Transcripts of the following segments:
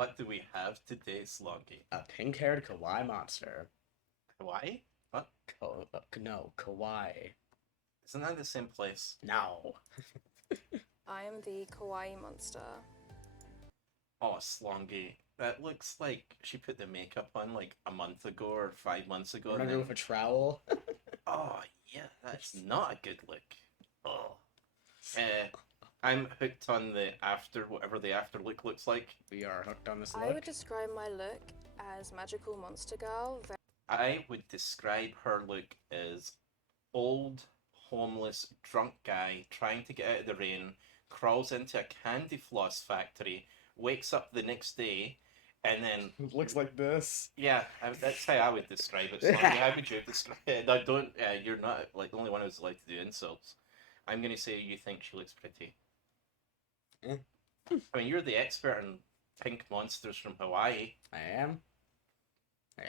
What do we have today, Slongi? A pink-haired kawaii monster. Hawaii? What? No, kawaii. Isn't that the same place? No. I am the Kawaii monster. Oh, Slongi. That looks like she put the makeup on like a month ago or 5 months ago. Remember with a trowel? Oh, yeah, that's not a good look. Oh. I'm hooked on the after, whatever the after look looks like. We are hooked on this I look. would describe my look as magical monster girl. I would describe her look as old, homeless, drunk guy trying to get out of the rain, crawls into a candy floss factory, wakes up the next day, and then Looks like this. yeah, that's how I would describe it. So how would you describe it? No, don't. You're not like the only one who's allowed to do insults. I'm gonna say you think she looks pretty. I mean, you're the expert in pink monsters from Hawaii. I am.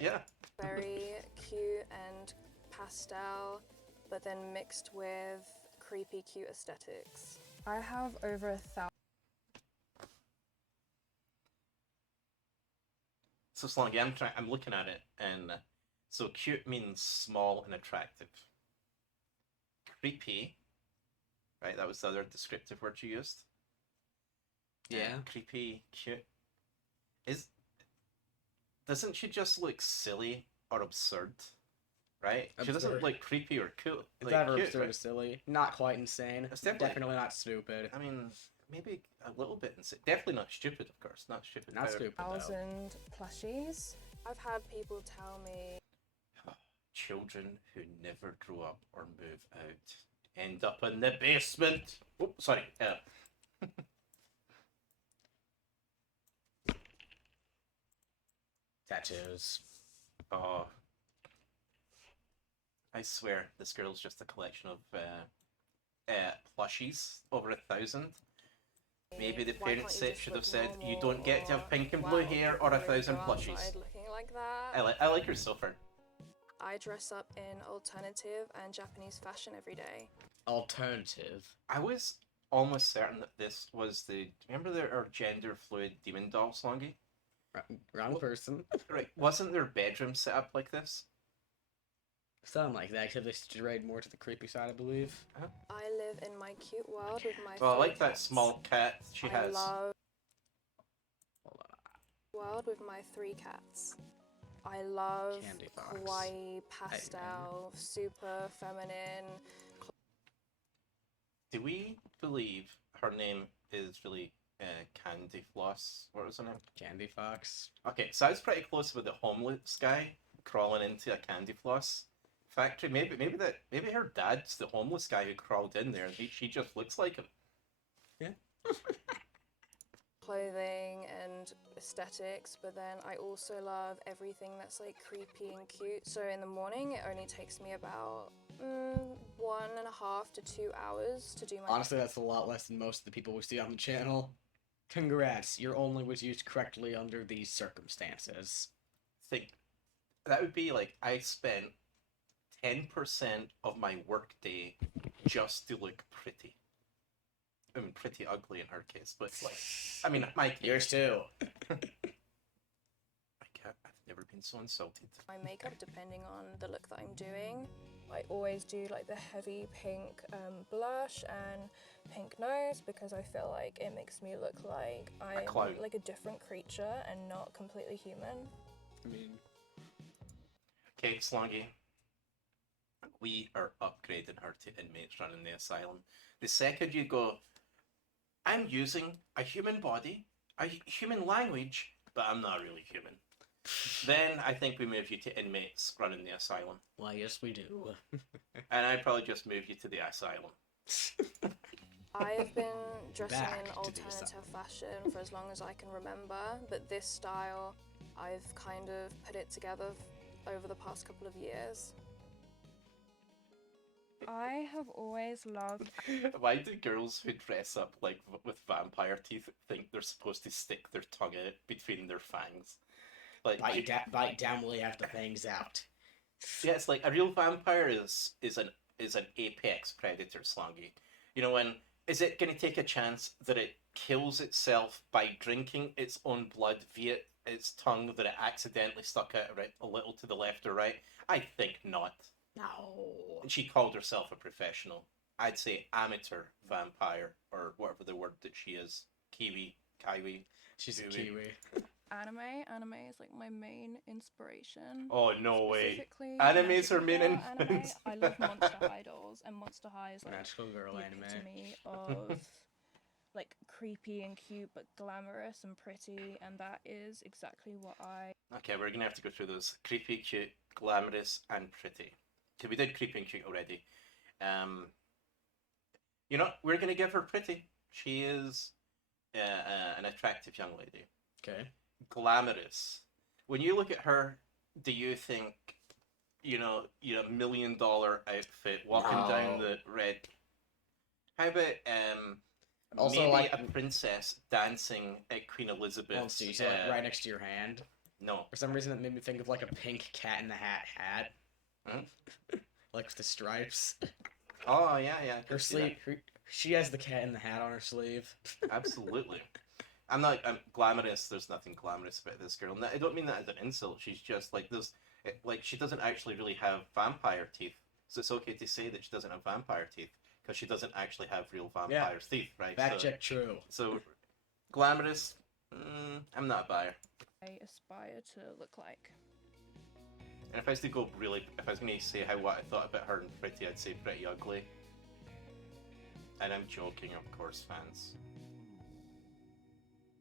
Yeah. Very cute and pastel, but then mixed with creepy cute aesthetics. I have over 1,000. So Slongi, I'm looking at it, and so cute means small and attractive. Creepy, right? That was the other descriptive word you used. Yeah. Creepy, cute. Doesn't she just look silly or absurd? Right? She doesn't Absurd. look creepy or cool. It's Like never cute, absurd right? or silly. Not quite insane. It's definitely- not stupid. I mean, maybe a little bit insane. Definitely not stupid, of course. Not stupid. Not stupid though. 1,000 plushies. I've had people tell me Children who never grow up or move out end up in the basement. Oh, sorry. Tattoos. Oh, I swear this girl's just a collection of plushies. Over 1,000. Maybe the "Why parents can't you just should have look said you don't get to normal?" have pink and Wow, blue hair or people really 1,000 go plushies. outside looking like that. I like her so far. I dress up in alternative and Japanese fashion every day. Alternative. I was almost certain that this was the. Remember our gender fluid demon doll, Slongi? Wrong person. Right. Wasn't their bedroom set up like this? Something like that, except they strayed more to the creepy side, I believe. I live in my cute world with my Well, I three like that cats. small cat she I has. love Hold on. world with my 3 cats. I love Candy fox. kawaii, pastel, super feminine. Do we believe her name is really Candy Floss? What was her name? Candy fox. Okay, so I was pretty close with the homeless guy crawling into a Candy Floss factory. Maybe her dad's the homeless guy who crawled in there, and she just looks like him. Clothing and aesthetics, but then I also love everything that's like creepy and cute. So in the morning, it only takes me about 1.5 to 2 hours to do my. Honestly, that's a lot less than most of the people we see on the channel. Congrats, your only was used correctly under these circumstances. Think that would be like I spent 10% of my workday just to look pretty. I mean, pretty ugly in her case, but like, I mean, my case. Yours too. I've never been so insulted. My makeup depending on the look that I'm doing. I always do like the heavy pink blush and pink nose because I feel like it makes me look like I'm clown. like a different creature and not completely human. I mean, Okay, Slongi. We are upgrading her to inmates running the asylum. The second you go, I'm using a human body, a human language, but I'm not really human. Then I think we move you to inmates running the asylum. why, yes, we do. And I'd probably just move you to the asylum. I've been dressing Back in to the alternative fashion for as long as I can remember, but this style, I've kind of put it together over the past couple of years. I have always loved. Why do girls who dress up like with vampire teeth think they're supposed to stick their tongue out between their fangs? Like, Bite down while you have the fangs out. yeah, it's like a real vampire is an apex predator, Slongi. You know when is it going to take a chance that it kills itself by drinking its own blood via its tongue that it accidentally stuck out right a little to the left or right? I think not. No. She called herself a professional. I'd say amateur vampire, or whatever the word that she is. Kiwi. She's a Kiwi. Kiwi. Anime is like my main inspiration. Oh, no way. Specifically, Animes are magical main girl anime. influence. I love Monster High dolls, and Monster High is like Magical girl the anime. epitome of like creepy and cute, but glamorous and pretty, and that is exactly what I. Okay, we're going to have to go through those. Creepy, cute, glamorous, and pretty. Because we did creepy and cute already. You know, we're going to give her pretty. She is an attractive young lady. Okay. Glamorous. When you look at her, do you think, $1 million outfit walking down No. the red? How about Also, maybe like- a princess dancing at Queen Elizabeth? Well, so you see, like, right next to your hand. No. For some reason, that made me think of like a pink Cat in the hat. Hmm? Like with the stripes. Oh yeah. I Her can see that. sleeve. She has the Cat in the Hat on her sleeve. Absolutely. I'm glamorous. There's nothing glamorous about this girl. I don't mean that as an insult. She's just like this. Like she doesn't actually really have vampire teeth, so it's okay to say that she doesn't have vampire teeth because she doesn't actually have real vampire's teeth, right? Fact check true. So, glamorous. I'm not a buyer. I aspire to look like. And if I was to go if I was going to say what I thought about her and pretty, I'd say pretty ugly. And I'm joking, of course, fans.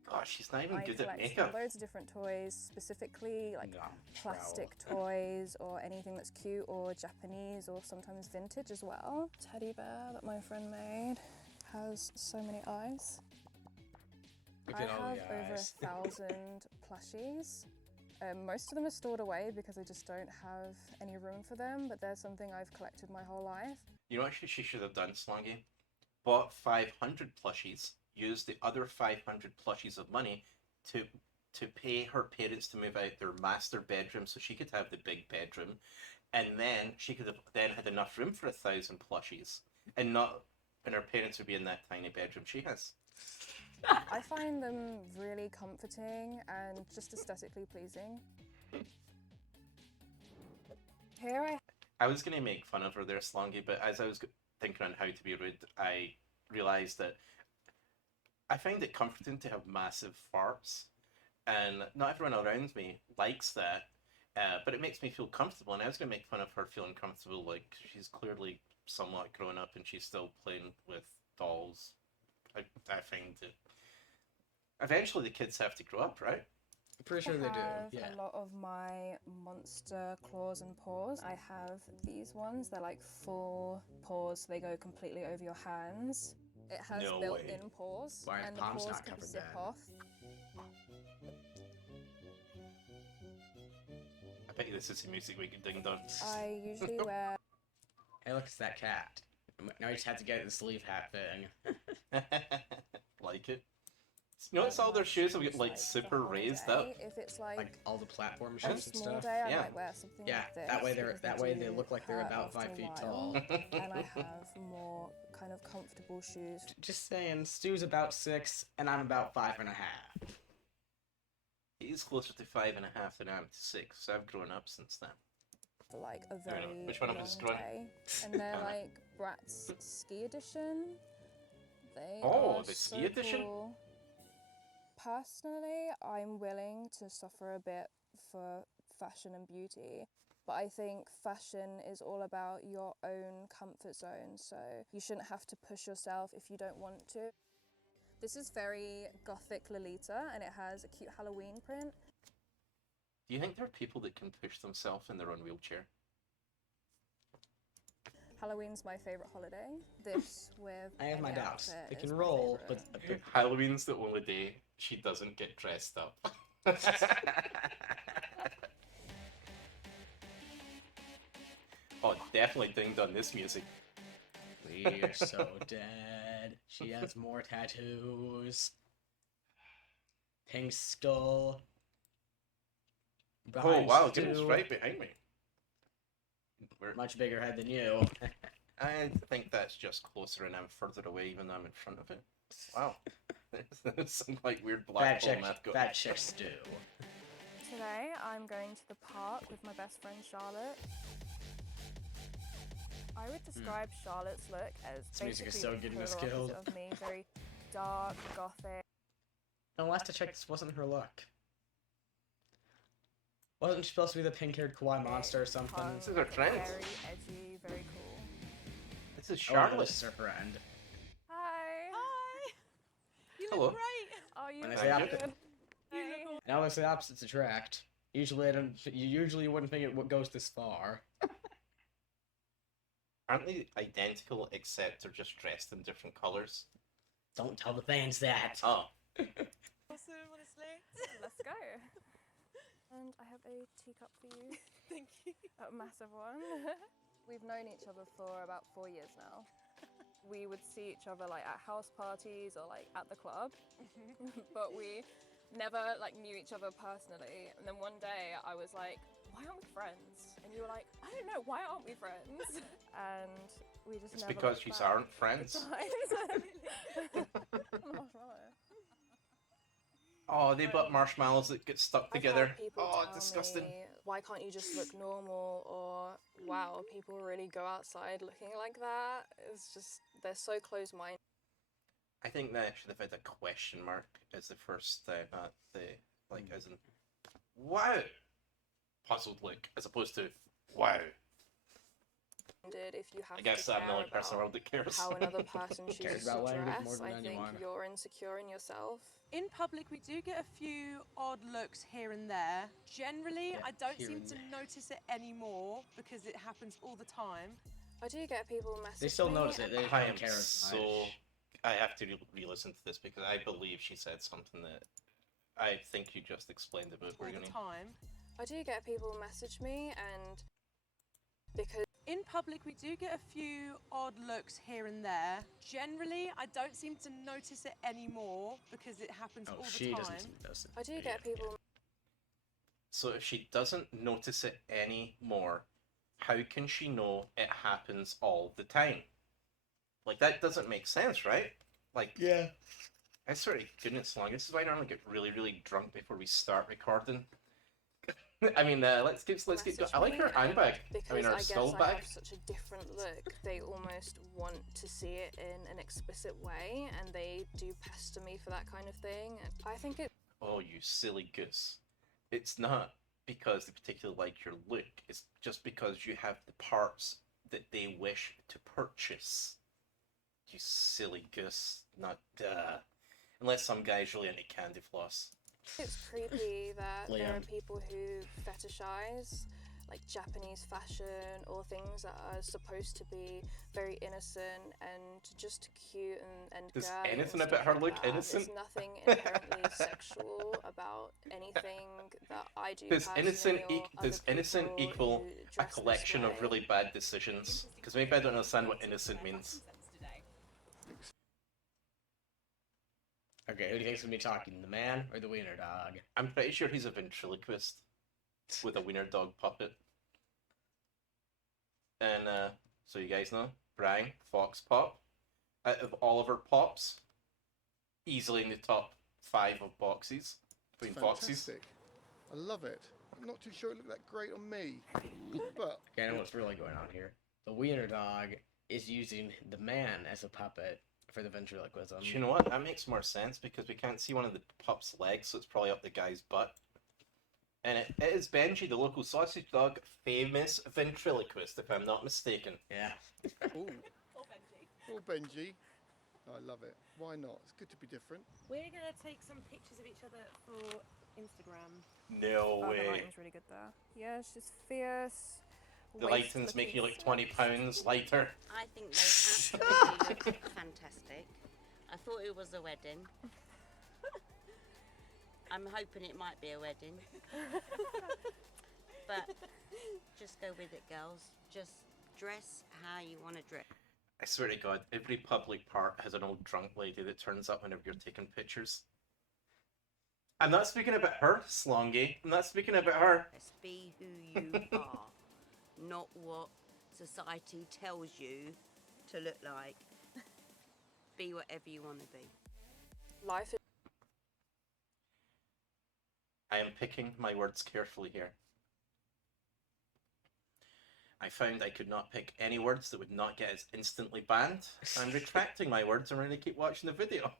Gosh, she's not even I good at collect makeup. loads of different toys, specifically like No, plastic toys or anything that's cute or Japanese or sometimes vintage as well. Teddy bear that my friend made has so many eyes. Look I at all have the over eyes. 1,000 plushies. Most of them are stored away because I just don't have any room for them, but they're something I've collected my whole life. You know what she should have done, Slongi? Bought 500 plushies, used the other 500 plushies of money to pay her parents to move out their master bedroom so she could have the big bedroom, and then she could have then had enough room for 1,000 plushies, and her parents would be in that tiny bedroom she has. I find them really comforting and just aesthetically pleasing. Here I was going to make fun of her there, Slongi, but as I was thinking on how to be rude, I realised that I find it comforting to have massive farts, and not everyone around me likes that, but it makes me feel comfortable, and I was going to make fun of her feeling comfortable, like she's clearly somewhat grown up and she's still playing with dolls. I find it... Eventually the kids have to grow up, right? I'm pretty sure they do. have Yeah. a lot of my monster claws and paws. I have these ones, they're like full paws, so they go completely over your hands. It has No built-in way. paws, Why are and the palms paws not can covered zip then? off. I bet you this is the music we could ding dong. I usually wear Hey, look, it's that cat. Now you just have to get the sleeve hat thing. Like it. Notice all their shoes have got shoes, like the super whole raised day. up. If it's like Like all the platform a shoes and small stuff. day, I Yeah. might wear something Yeah, like this. that way because they do look like they're hurt about 5 after a feet while. tall. And I have more kind of comfortable shoes. Just saying, Stu's about 6 and I'm about 5.5. He's closer to 5.5 than I am to 6, so I've grown up since then. For like a I very know. Which one of long us is growing? day. And they're like Bratz Ski Edition. They Oh, are the so Ski Edition? cool. Personally, I'm willing to suffer a bit for fashion and beauty, but I think fashion is all about your own comfort zone, so you shouldn't have to push yourself if you don't want to. This is very gothic Lolita, and it has a cute Halloween print. Do you think there are people that can push themselves in their own wheelchair? Halloween's my favorite holiday. This with I have my any doubts. outfit They is can my roll, favorite. but Halloween's the only day she doesn't get dressed up. Oh, definitely dinged on this music. we're so dead. She has more tattoos. Pink skull. Oh Behind wow, Stu, dude, it's right behind me. We're... Much bigger head than you. I think that's just closer and I'm further away even though I'm in front of it. Wow. There's some quite weird black hole math going on. Fat chick stew. Today I'm going to the park with my best friend Charlotte. I would describe Charlotte's look as This music is basically so the good in this polar guild. opposite of me, very dark, gothic. No, last I checked, this wasn't her look. Wasn't she supposed to be the pink-haired kawaii monster or something? Fun, This is her friend. Very edgy, very cool. This is Oh, Charlotte. this is her friend. Hi. Hi! You Hello. look great! Oh, you And I look say Thank good. You Hi. look all- Now they say opposites attract. Usually, you usually wouldn't think it goes this far. Aren't they identical except they're just dressed in different colours? Don't tell the fans that. Oh. awesome, honestly. Let's go. And I have a teacup for you, Thank you. a massive one. We've known each other for about 4 years now. We would see each other like at house parties or like at the club, but we never like knew each other personally. And then one day I was like, why aren't we friends? And you were like, I don't know, why aren't we friends? And we just It's never because looked you back. aren't friends. Marshmallow. Oh, they put marshmallows that get stuck I've had together. people Oh, tell disgusting. me, why can't you just look normal? Or, wow, people really go outside looking like that? It's just, they're so close-minded. I think they should have had a question mark as the first at the, like, as in, wow! Puzzled look, as opposed to, wow. If you have I guess to I'm the care only person in the world about that cares. how another person Cares chooses about to language dress, more than I think anyone. you're insecure in yourself. In public, we do get a few odd looks here and there. Generally, Yeah, I don't here seem and to there. notice it anymore because it happens all the time. I do get people message They still me notice it. They just I don't am care as so. much. I have to re-listen to this because I believe she said something that I think you just explained about All Brittany. the time. I do get people message me, and because In public, we do get a few odd looks here and there. Generally, I don't seem to notice it anymore because it happens Oh, all the she time. doesn't seem to notice it. I do Yeah, get people So if she doesn't notice it anymore, how can she know it happens all the time? Like, that doesn't make sense, right? Like, Yeah. I swear to goodness, Long. This is why I normally get really, really drunk before we start recording. I mean, let's get going. message I like me, her and handbag. because I mean, her guess skull I bag. have such a different look, they almost want to see it in an explicit way, and they do pester me for that kind of thing. And I think it Oh, you silly goose. It's not because they particularly like your look. It's just because you have the parts that they wish to purchase. You silly goose. Not, unless some guy's really into candy floss. It's creepy that there are Liam. people who fetishize like Japanese fashion or things that are supposed to be very innocent and just cute and Is girly and anything stuff about her like look that. innocent? There's nothing inherently sexual about anything that I do. Does innocent, personally or does other innocent people equal who a dress this collection of way. really bad decisions? Because maybe I don't understand what innocent means. Okay, who do you think's gonna be talking, the man or the wiener dog? I'm pretty sure he's a ventriloquist with a wiener dog puppet. And so you guys know, Brian, Fox Pop, out of all of our pops, easily in the top 5 of boxes between Foxies. Fantastic. I love it. I'm not too sure it looked that great on me, but Okay, I know what's really going on here. The wiener dog is using the man as a puppet for the ventriloquism. Do you know what? That makes more sense because we can't see one of the pup's legs, so it's probably up the guy's butt. And it is Benji, the local sausage dog, famous ventriloquist, if I'm not mistaken. Yeah. ooh, oh Benji, I love it. Why not? It's good to be different. We're going to take some pictures of each other for Instagram. No Oh, the way. lighting's really good there. Yeah, it's just fierce. The waist lighting's make you looking look 20 pounds lighter. I think they absolutely look fantastic. I thought it was a wedding. I'm hoping it might be a wedding. But just go with it, girls. Just dress how you want to dress. I swear to God, every public park has an old drunk lady that turns up whenever you're taking pictures. I'm not speaking about her, Slongi. I'm not speaking about her. Be who you are, not what society tells you to look like. Be whatever you want to be. Life is I am picking my words carefully here. I found I could not pick any words that would not get us instantly banned. I'm retracting my words and we're going to keep watching the video.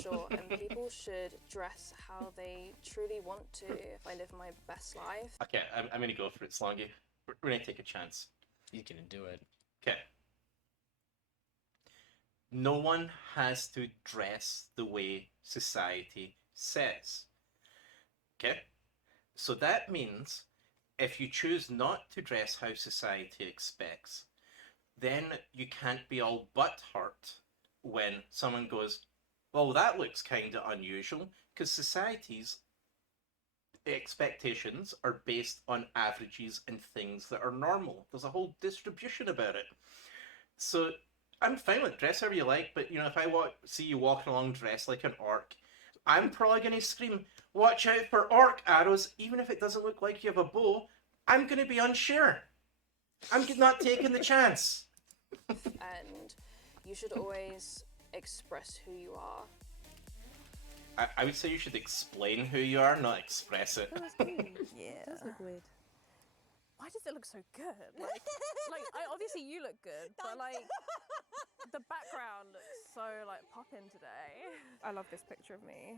short, and people should dress how they truly want to. If I live my best life, Okay, I'm going to go for it, Slongi. We're going to take a chance. You can do it. Okay. No one has to dress the way society says. Okay? So that means if you choose not to dress how society expects, then you can't be all butthurt when someone goes, well, that looks kind of unusual, because society's expectations are based on averages and things that are normal. There's a whole distribution about it. So I'm fine with dress however you like, but you know, if I see you walking along dressed like an orc, I'm probably going to scream, watch out for orc arrows, even if it doesn't look like you have a bow. I'm going to be unsure. I'm not taking the chance. and you should always express who you are. I would say you should explain who you are, not express it. Oh, that's weird. Yeah. It does look weird. Why does it look so good? Obviously you look good, but like the background looks so like poppin' today. I love this picture of me.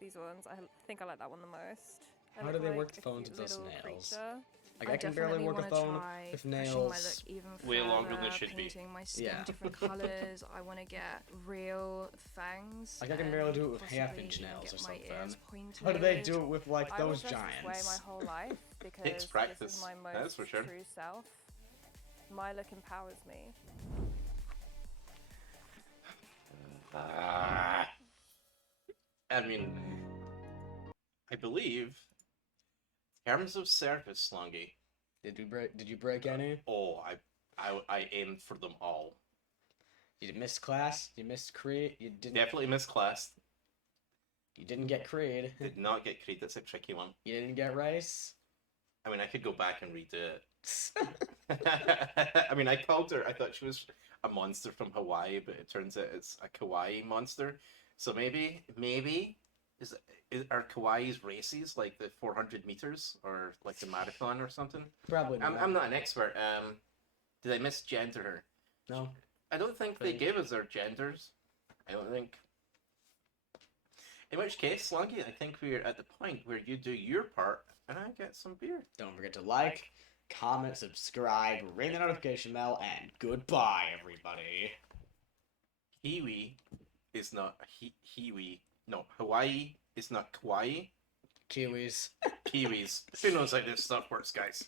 These ones, I think I like that one the most. I How look do they like work the a phones cute with those little nails? creature. Like, I can barely work a phone with nails. Way longer than it should be. Painting my skin Yeah. different colors. I want to get real fangs. Like, I can barely do it and with half-inch possibly nails get or my ears something. How do they do it with, like, I those was dressed this way giants? my whole life because Takes practice, this is my most that's for sure. true self. My look empowers me. I mean, I believe, in terms of service, Slongi, Did you break any? oh, I aimed for them all. You missed class. You missed creed. You didn't. Definitely misclassed. You didn't get creed. Did not get creed. That's a tricky one. You didn't get rice. I mean, I could go back and redo it. I mean, I called her. I thought she was a monster from Hawaii, but it turns out it's a Kawaii monster. So maybe are Kawaii's races like the 400 meters or like the marathon or something? Probably not. I'm not an expert. Did I misgender her? No. I don't think they gave us their genders. I don't think. In which case, Slongi, I think we're at the point where you do your part and I get some beer. Don't forget to like, comment, subscribe, ring the notification bell, and goodbye, everybody. Kiwi is not Hiwi. No, Hawaii is not Kawaii. Kiwis. Kiwis. Who knows how this stuff works, guys?